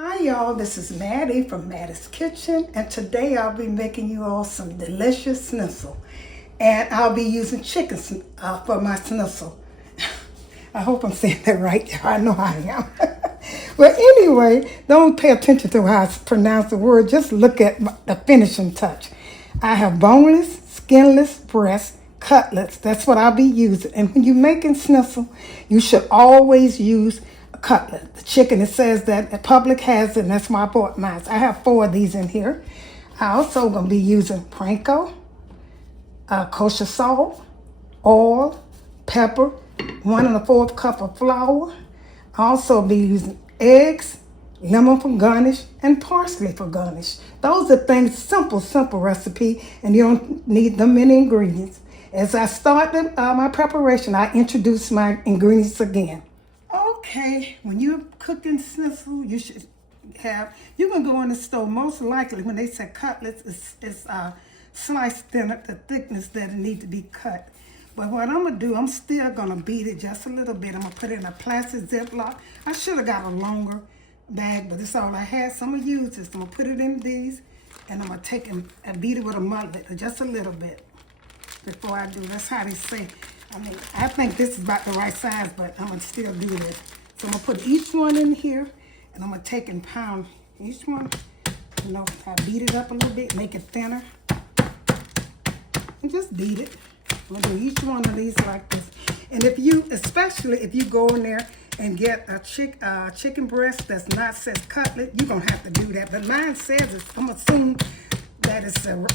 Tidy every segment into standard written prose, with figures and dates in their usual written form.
Hi y'all, this is Mattie from Mattie's Kitchen, and today I'll be making you all some delicious schnitzel. And I'll be using chicken for my schnitzel. I hope I'm saying that right. I know I am. But anyway, don't pay attention to how I pronounce the word. Just look at the finishing touch. I have boneless, skinless breast cutlets. That's what I'll be using. And when you're making schnitzel, you should always use a cutlet. The chicken, it says that the public has it, and that's why I bought mine. I have 4 of these in here. I also going to be using panko, kosher salt, oil, pepper, 1 1/4 cup of flour. I'll also be using eggs, lemon for garnish, and parsley for garnish. Those are things, simple recipe, and you don't need them many ingredients. As I start my preparation, I introduce my ingredients again. Okay, when you're cooking schnitzel, you can go in the store. Most likely, when they say cutlets, it's sliced thin at the thickness that it need to be cut. But what I'm going to do, I'm still going to beat it just a little bit. I'm going to put it in a plastic Ziploc. I should have got a longer bag, but it's all I had. So I'm going to use this. I'm going to put it in these, and I'm going to take and beat it with a mallet just a little bit before I do. That's how they say. I think this is about the right size, but I'm going to still do this. So I'm going to put each one in here, and I'm going to take and pound each one. I beat it up a little bit, make it thinner, and just beat it. I'm going to do each one of these like this. And especially if you go in there and get a chicken breast that's not says cutlet, you're going to have to do that. But mine says, I'm assuming that it's a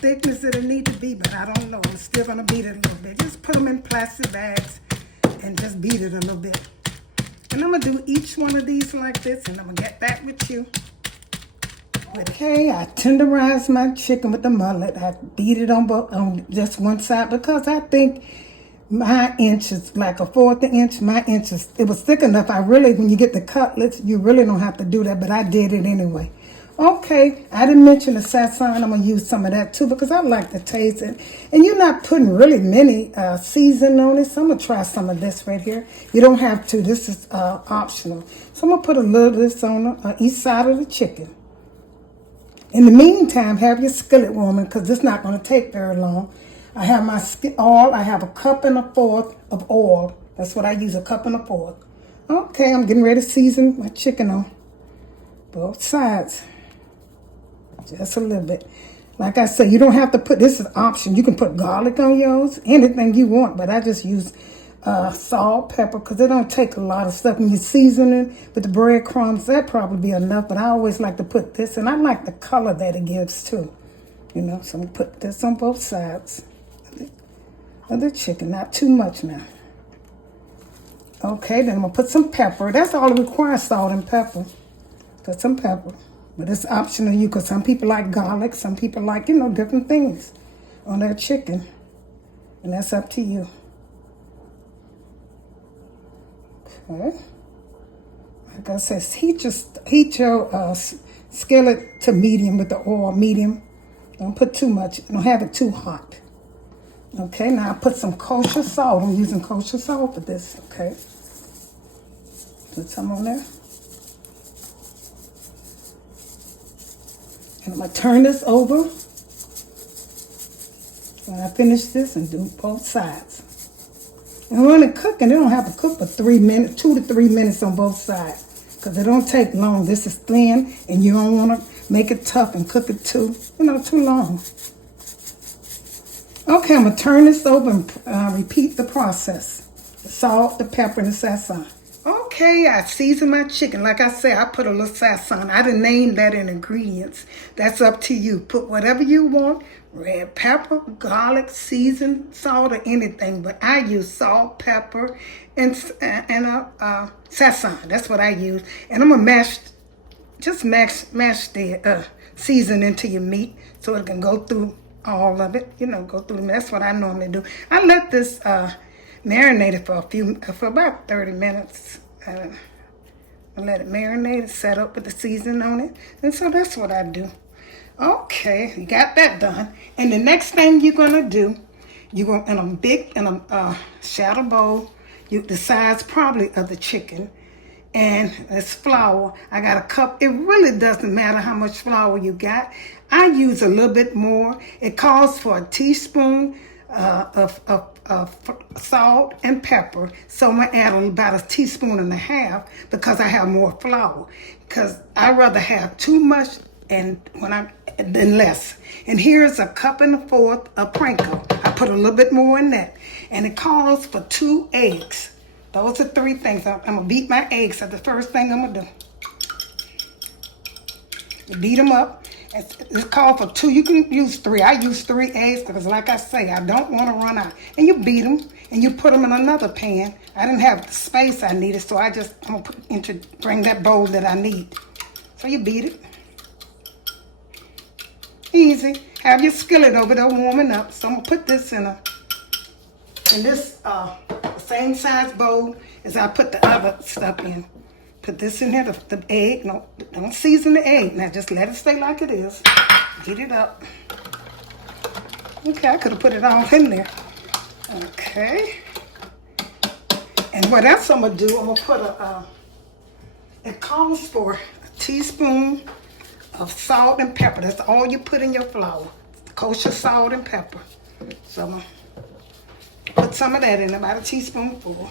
thickness that it needs to be, but I don't know. I'm still going to beat it a little bit. Just put them in plastic bags and just beat it a little bit. And I'm going to do each one of these like this, and I'm going to get back with you. Okay, I tenderized my chicken with the mullet. I beat it on just one side because I think my inch is like a 1/4 inch. My inch it was thick enough. When you get the cutlets, you really don't have to do that, but I did it anyway. Okay, I didn't mention the sazon. I'm going to use some of that too because I like to taste it. And you're not putting really many seasoning on it, so I'm going to try some of this right here. You don't have to. This is optional. So I'm going to put a little of this on each side of the chicken. In the meantime, have your skillet warming because it's not going to take very long. I have my oil. I have 1 1/4 cups of oil. That's what I use, 1 1/4 cups. Okay, I'm getting ready to season my chicken on both sides. Just a little bit. Like I said, you don't have to put, this is option. You can put garlic on yours, anything you want, but I just use salt, pepper, because it don't take a lot of stuff. When you season it with the breadcrumbs, that'd probably be enough, but I always like to put this, and I like the color that it gives too. So I'm going to put this on both sides of the chicken, not too much now. Okay, then I'm going to put some pepper. That's all it requires, salt and pepper. Put some pepper. But it's optional to you because some people like garlic, some people like, different things on their chicken. And that's up to you. Okay. Like I said, heat your skillet to medium with the oil, medium. Don't put too much. Don't have it too hot. Okay, now I put some kosher salt. I'm using kosher salt for this, okay? Put some on there. And I'm going to turn this over when I finish this and do both sides. And when it's cooking, they don't have to cook for 3 minutes, 2 to 3 minutes on both sides. Because it don't take long. This is thin, and you don't want to make it tough and cook it too long. Okay, I'm going to turn this over and repeat the process. The salt, the pepper, and the sazon. Okay, I seasoned my chicken. Like I said, I put a little sazon. I didn't name that in ingredients. That's up to you. Put whatever you want. Red pepper, garlic, seasoned salt, or anything. But I use salt, pepper, and sazon. That's what I use. And I'm going to mash the season into your meat so it can go through all of it. Go through. That's what I normally do. I let this marinate it for about 30 minutes. I let it marinate, set up with the seasoning on it. And so that's what I do. Okay, you got that done. And the next thing you're going to do, you're going in a shadow bowl, the size probably of the chicken, and it's flour. I got a cup. It really doesn't matter how much flour you got. I use a little bit more. It calls for a teaspoon of salt and pepper. So I'm going to add about a teaspoon and a half because I have more flour. Because I'd rather have too much than less. And here's a cup and a fourth of panko. I put a little bit more in that. And it calls for 2 eggs. Those are 3 things. I'm going to beat my eggs. That's the first thing I'm going to do. Beat them up. It's called for 2. You can use 3. I use 3 eggs because, like I say, I don't want to run out. And you beat them and you put them in another pan. I didn't have the space I needed, so I'm going to bring that bowl that I need. So you beat it. Easy. Have your skillet over there warming up. So I'm going to put this in this same size bowl as I put the other stuff in. Put this in here, the egg. No, don't season the egg. Now just let it stay like it is. Heat it up. Okay, I could have put it all in there. Okay. And what else I'm going to do, I'm going to put it calls for a teaspoon of salt and pepper. That's all you put in your flour. Kosher salt and pepper. So I'm going to put some of that in, about a teaspoonful.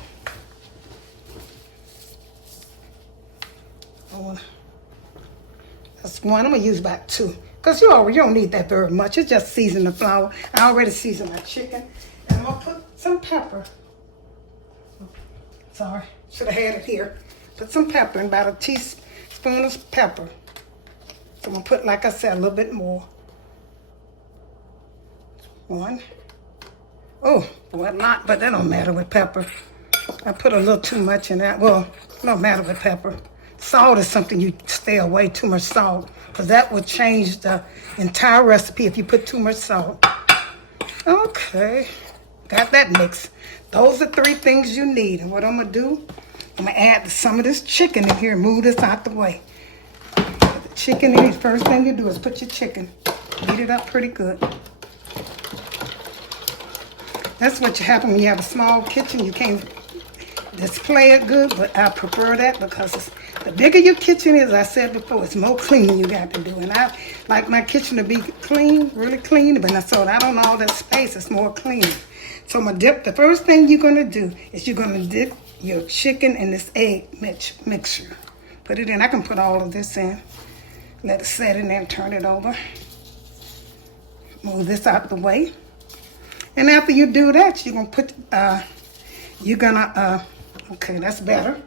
That's 1. I'm going to use about 2. Because you don't need that very much. It's just season the flour. I already seasoned my chicken. And I'm going to put some pepper. Sorry, should have had it here. Put some pepper in, about a teaspoon of pepper. So I'm going to put, like I said, a little bit more. 1. Oh, boy, a lot, but that don't matter with pepper. I put a little too much in that. Well, it don't matter with pepper. Salt is something you stay away, too much salt, because that will change the entire recipe if you put too much salt. Okay, got that mixed. Those are 3 things you need. And what I'm going to do, I'm going to add some of this chicken in here and move this out the way. Put the chicken in. The first thing you do is put your chicken. Beat it up pretty good. That's what happens when you have a small kitchen. You can't display it good, but I prefer that because the bigger your kitchen is, I said before, it's more cleaning you got to do. And I like my kitchen to be clean, really clean, but I don't know all that space, it's more clean. So I'm going to dip, the first thing you're going to do is you're going to dip your chicken in this egg mixture. Put it in. I can put all of this in. Let it set in there and turn it over. Move this out the way. And after you do that, you're going to put, okay, that's better.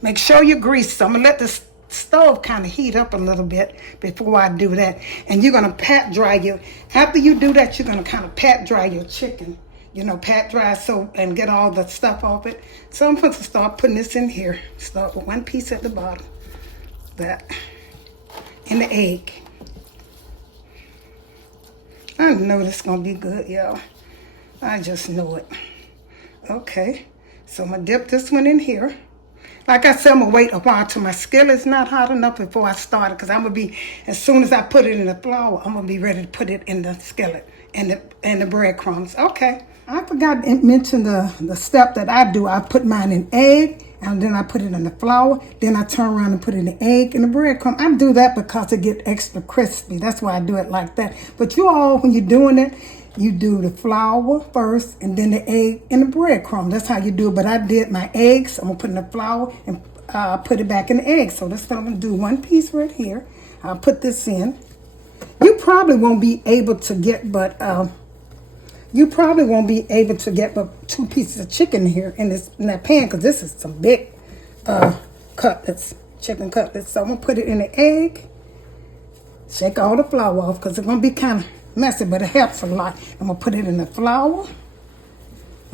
Make sure you grease. So I'm going to let the stove kind of heat up a little bit before I do that. And you're going to pat dry your, after you do that, you're going to kind of pat dry your chicken. You know, pat dry so, and get all the stuff off it. So I'm going to start putting this in here. Start with 1 piece at the bottom. That. In the egg. I know this is going to be good, y'all. I just know it. Okay. So I'm going to dip this one in here. Like I said, I'm going to wait a while till my skillet's not hot enough before I start it. Because I'm going to be, as soon as I put it in the flour, I'm going to be ready to put it in the skillet and the breadcrumbs. Okay. I forgot to mention the step that I do. I put mine in egg, and then I put it in the flour. Then I turn around and put it in the egg and the breadcrumb. I do that because it gets extra crispy. That's why I do it like that. But you all, when you're doing it, you do the flour first, and then the egg and the breadcrumb. That's how you do it. But I did my eggs. I'm going to put in the flour and put it back in the egg. So that's what I'm going to do. 1 piece right here. I'll put this in. You probably won't be able to get but... You probably won't be able to get but 2 pieces of chicken here in that pan, because this is some big cutlets, chicken cutlets. So I'm going to put it in the egg. Shake all the flour off because it's going to be kind of messy, but it helps a lot. I'm going to put it in the flour.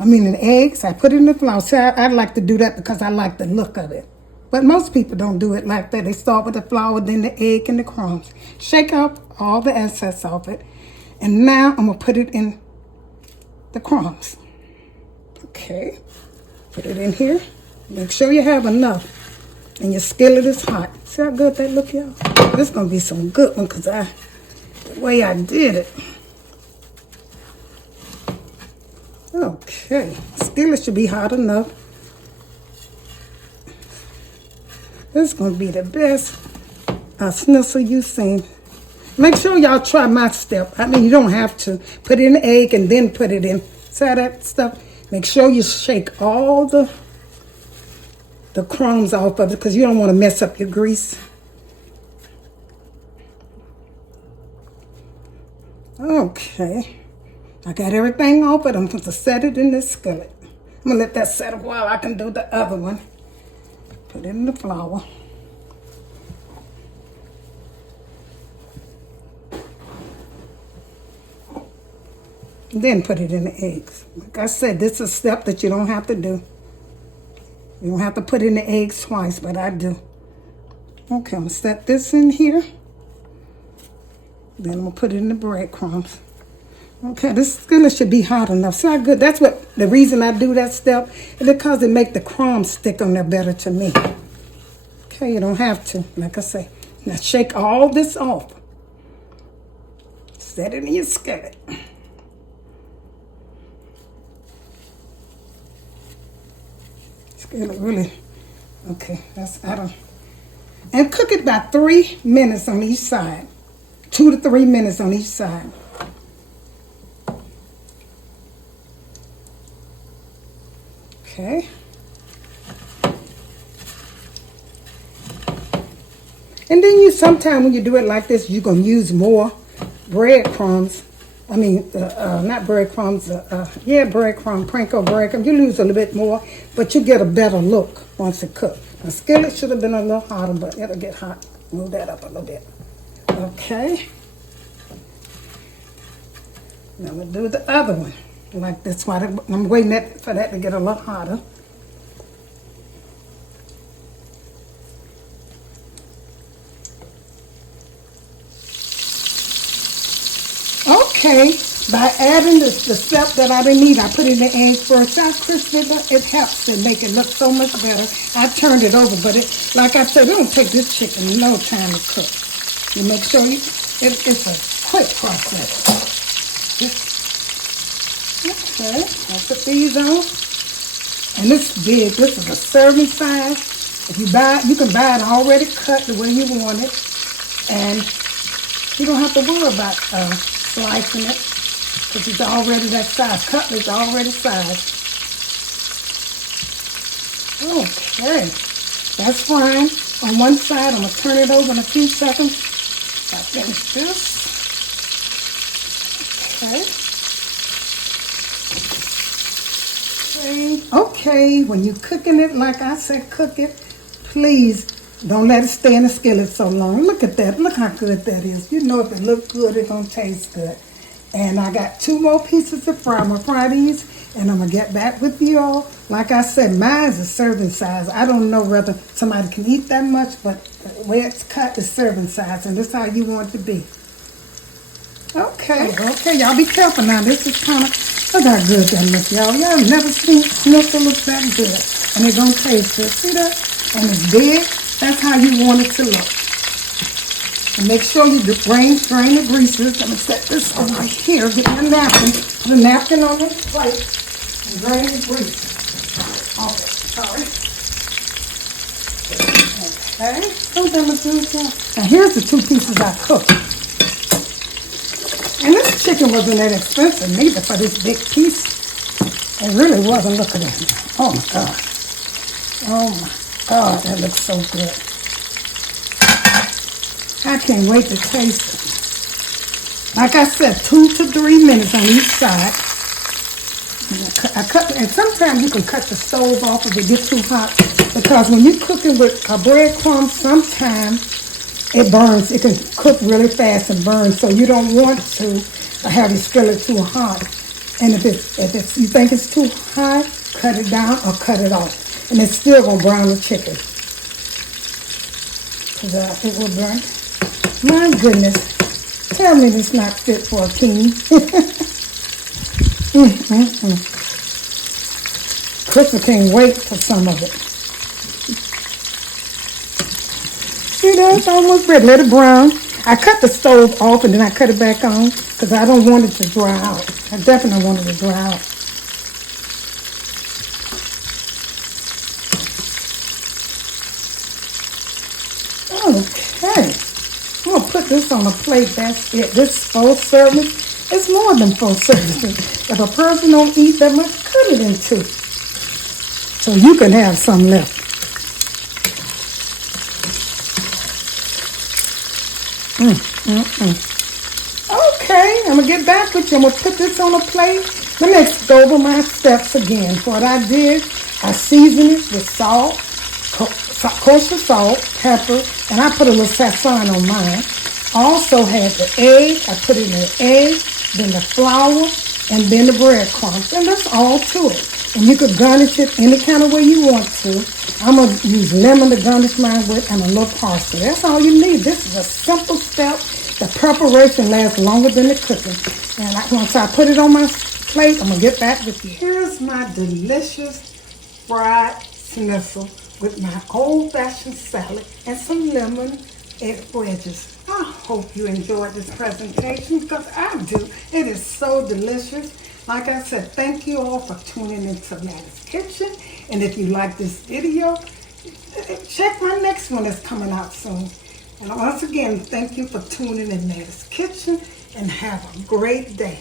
In the eggs. I put it in the flour. See, I like to do that because I like the look of it. But most people don't do it like that. They start with the flour, then the egg and the crumbs. Shake up all the excess off it. And now I'm going to put it in the crumbs. Okay, put it in here. Make sure you have enough, and your skillet is hot. See how good that look, y'all? This is gonna be some good one because the way I did it. Okay, skillet should be hot enough. This is going to be the best schnitzel you've seen. Make sure y'all try my step. I mean, you don't have to put in the egg and then put it in. See that stuff? Make sure you shake all the crumbs off of it because you don't want to mess up your grease. Okay. I got everything off, but I'm going to set it in this skillet. I'm going to let that set a while. I can do the other one. Put it in the flour. Then put it in the eggs. Like I said, this is a step that you don't have to do. You don't have to put in the eggs twice, but I do. Okay, I'm going to set this in here. Then I'm going to put it in the breadcrumbs. Okay, this skillet should be hot enough. See how good? That's what the reason I do that step is because it makes the crumbs stick on there better to me. Okay, you don't have to, like I say. Now shake all this off. Set it in your skillet. Skillet really, okay, and cook it about 3 minutes on each side. 2 to 3 minutes on each side. Okay. And then sometime when you do it like this, you're going to use more breadcrumbs. I mean, not breadcrumbs, breadcrumb, panko breadcrumbs. You lose a little bit more, but you get a better look once it cooks. The skillet should have been a little hotter, but it'll get hot. Move that up a little bit. Okay. Now I'm going to do the other one. Like this, while I'm waiting for that to get a little hotter. Okay, by adding the step that I didn't need, I put in the egg first. I crisped it helps to make it look so much better. I turned it over, but like I said, it don't take this chicken no time to cook. You make sure it's a quick process. Okay, I'll put these on. And this is big. This is a serving size. If you buy it, you can buy it already cut the way you want it. And you don't have to worry about slicing it because it's already that size. Cutlet's already sized. Okay, that's fine. On one side, I'm going to turn it over in a few seconds. I finish this. Okay, when you're cooking it, like I said, cook it. Please don't let it stay in the skillet so long. Look at that. Look how good that is. You know if it looks good, it's going to taste good. And I got 2 more pieces to fry. I'm going to fry these, and I'm going to get back with you all. Like I said, mine's a serving size. I don't know whether somebody can eat that much, but the way it's cut is serving size, and this is how you want it to be. Okay, y'all be careful now. This is kind of, look how good that looks, y'all. Y'all never seen schnitzel look that good. And it's going to taste good. See that? And it's big. That's how you want it to look. And make sure you drain the greases. I'm going to set this over here. Get my napkin. Put a napkin on this plate. And drain the grease. Okay, sorry. Okay. Something to do with that. Now here's the 2 pieces I cooked. And this chicken wasn't that expensive neither for this big piece. It really wasn't. Look at that. Oh my God. Oh my God, that looks so good. I can't wait to taste it. Like I said, 2 to 3 minutes on each side. And sometimes you can cut the stove off if it gets too hot. Because when you're cooking with a breadcrumb, sometimes it burns. It can cook really fast and burn, so you don't want to have your skillet too hot. And if you think it's too high, cut it down or cut it off. And it's still going to brown the chicken. Because it will burn. My goodness. Tell me it's not fit for a king. Krista can't wait for some of it. See that? It's almost ready. Let it brown. I cut the stove off and then I cut it back on because I don't want it to dry out. I definitely want it to dry out. Okay. I'm going to put this on a plate. That's it. This full serving. It's more than full serving. If a person don't eat that much, cut it in two. So you can have some left. Okay, I'm going to get back with you. I'm going to put this on a plate. Let me go over my steps again. What I did, I seasoned it with salt, kosher salt, pepper, and I put a little sazon on mine. Also had the egg. I put it in the egg, then the flour, and then the breadcrumbs. And that's all to it. And you could garnish it any kind of way you want to. I'm going to use lemon to garnish mine with and a little parsley. That's all you need. This is a simple step. The preparation lasts longer than the cooking. And once I put it on my plate, I'm going to get back with you. Here's my delicious fried schnitzel with my old-fashioned salad and some lemon and wedges. I hope you enjoyed this presentation because I do. It is so delicious. Like I said, thank you all for tuning into Mattie's Kitchen. And if you like this video, check my next one that's coming out soon. And once again, thank you for tuning in Mattie's Kitchen and have a great day.